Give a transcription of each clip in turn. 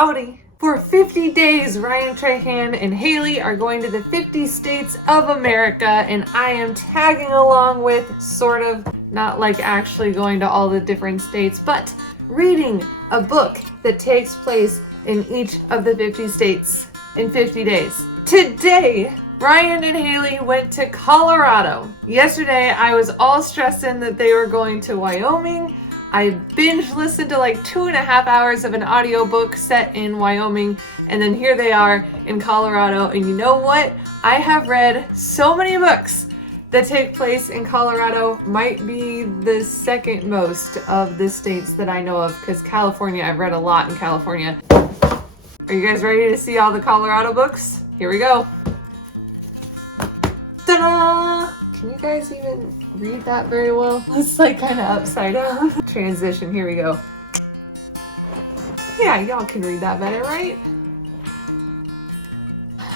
Howdy! For 50 days, Ryan Trahan and Haley are going to the 50 states of America, and I am tagging along with, sort of, not like actually going to all the different states, but reading a book that takes place in each of the 50 states in 50 days. Today, Ryan and Haley went to Colorado. Yesterday, I was all stressing that they were going to Wyoming. I binge listened to like 2.5 hours of an audiobook set in Wyoming, and then here they are in Colorado. And you know what? I have read so many books that take place in Colorado. Might be the second most of the states that I know of, because California, I've read a lot in California. Are you guys ready to see all the Colorado books? Here we go. Ta-da! Can you guys even read that very well? It's like kind of upside down. Transition, here we go. Yeah, y'all can read that better, right?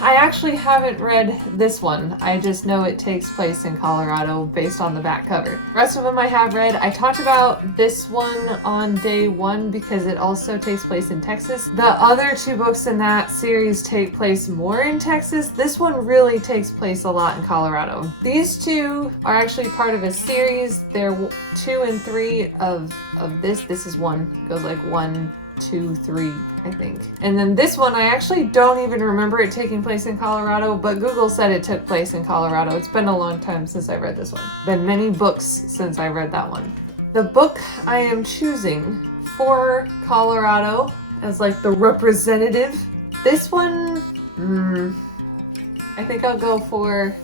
I actually haven't read this one. I just know it takes place in Colorado based on the back cover. The rest of them I have read. I talked about this one on day one because it also takes place in Texas. The other two books in that series take place more in Texas. This one really takes place a lot in Colorado. These two are actually part of a series. They're 2 and 3 of this. This is one. It goes like 1, 2, 3, I think. And then this one, I actually don't even remember it taking place in Colorado, but Google said it took place in Colorado. It's been a long time since I read this one. Been many books since I read that one. The book I am choosing for Colorado as like the representative, this one, I think I'll go for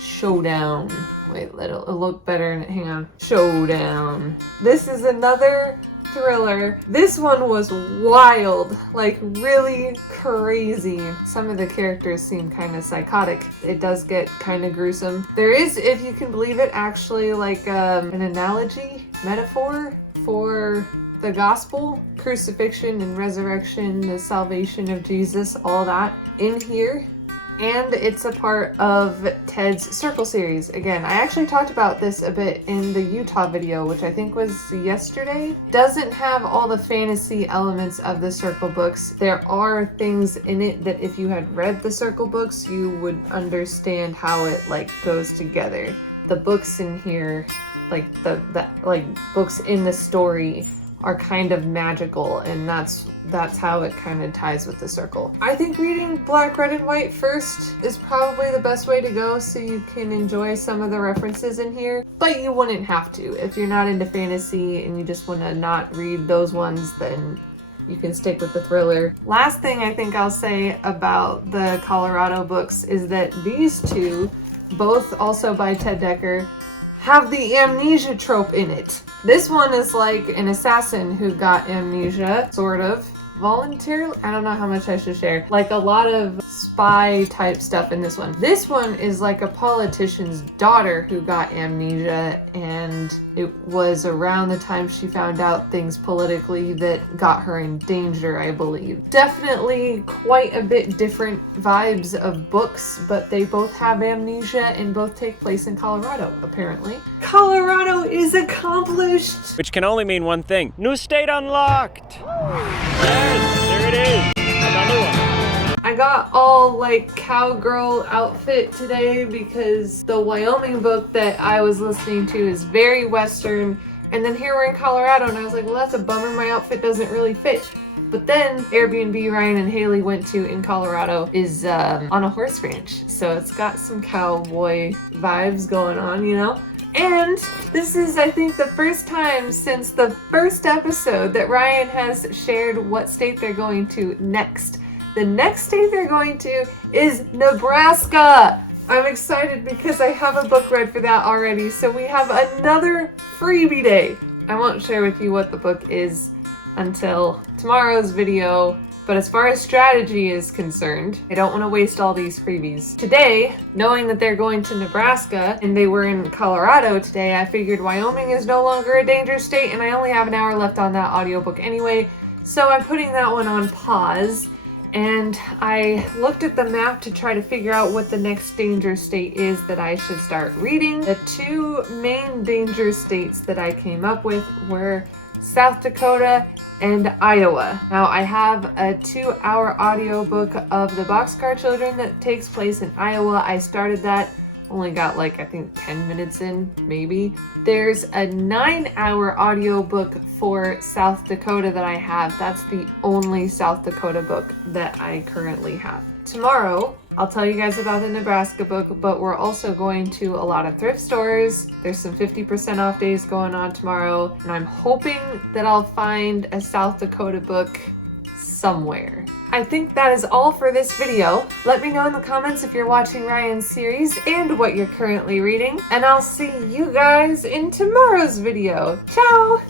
Showdown. Wait, it'll look better. Hang on. Showdown. This is another thriller. This one was wild, like really crazy. Some of the characters seem kind of psychotic. It does get kind of gruesome. There is, if you can believe it, actually like an analogy, metaphor for the gospel, crucifixion and resurrection, the salvation of Jesus, all that in here. And it's a part of Ted's Circle series. Again, I actually talked about this a bit in the Utah video, which I think was yesterday. Doesn't have all the fantasy elements of the Circle books. There are things in it that if you had read the Circle books, you would understand how it like goes together. The books in here, like the like books in the story, are kind of magical, and that's how it kind of ties with the Circle. I think reading Black, Red, and White first is probably the best way to go, so you can enjoy some of the references in here, but you wouldn't have to. If you're not into fantasy and you just want to not read those ones, then you can stick with the thriller. Last thing I think I'll say about the Colorado books is that these two, both also by Ted Dekker, have the amnesia trope in it. This one is like an assassin who got amnesia, sort of, voluntarily. I don't know how much I should share. Like a lot of spy type stuff in this one. This one is like a politician's daughter who got amnesia, and it was around the time she found out things politically that got her in danger, I believe. Definitely quite a bit different vibes of books, but they both have amnesia and both take place in Colorado, apparently. Colorado is accomplished! Which can only mean one thing. New state unlocked! Yes, there it is! Another one. I got all like cowgirl outfit today because the Wyoming book that I was listening to is very Western, and then here we're in Colorado and I was like, well, that's a bummer, my outfit doesn't really fit. But then Airbnb Ryan and Haley went to in Colorado is on a horse ranch, so it's got some cowboy vibes going on, you know? And this is, I think, the first time since the first episode that Ryan has shared what state they're going to next. The next state they're going to is Nebraska. I'm excited because I have a book read for that already, so we have another freebie day. I won't share with you what the book is until tomorrow's video, but as far as strategy is concerned, I don't want to waste all these freebies. Today, knowing that they're going to Nebraska and they were in Colorado today, I figured Wyoming is no longer a danger state and I only have an hour left on that audiobook anyway, so I'm putting that one on pause. And I looked at the map to try to figure out what the next danger state is that I should start reading. The two main danger states that I came up with were South Dakota, and Iowa. Now I have a 2-hour audiobook of The Boxcar Children that takes place in Iowa. I started that, only got like I think 10 minutes in, maybe. There's a 9-hour audiobook for South Dakota that I have. That's the only South Dakota book that I currently have. Tomorrow, I'll tell you guys about the Nebraska book, but we're also going to a lot of thrift stores. There's some 50% off days going on tomorrow, and I'm hoping that I'll find a South Dakota book somewhere. I think that is all for this video. Let me know in the comments if you're watching Ryan's series and what you're currently reading, and I'll see you guys in tomorrow's video. Ciao!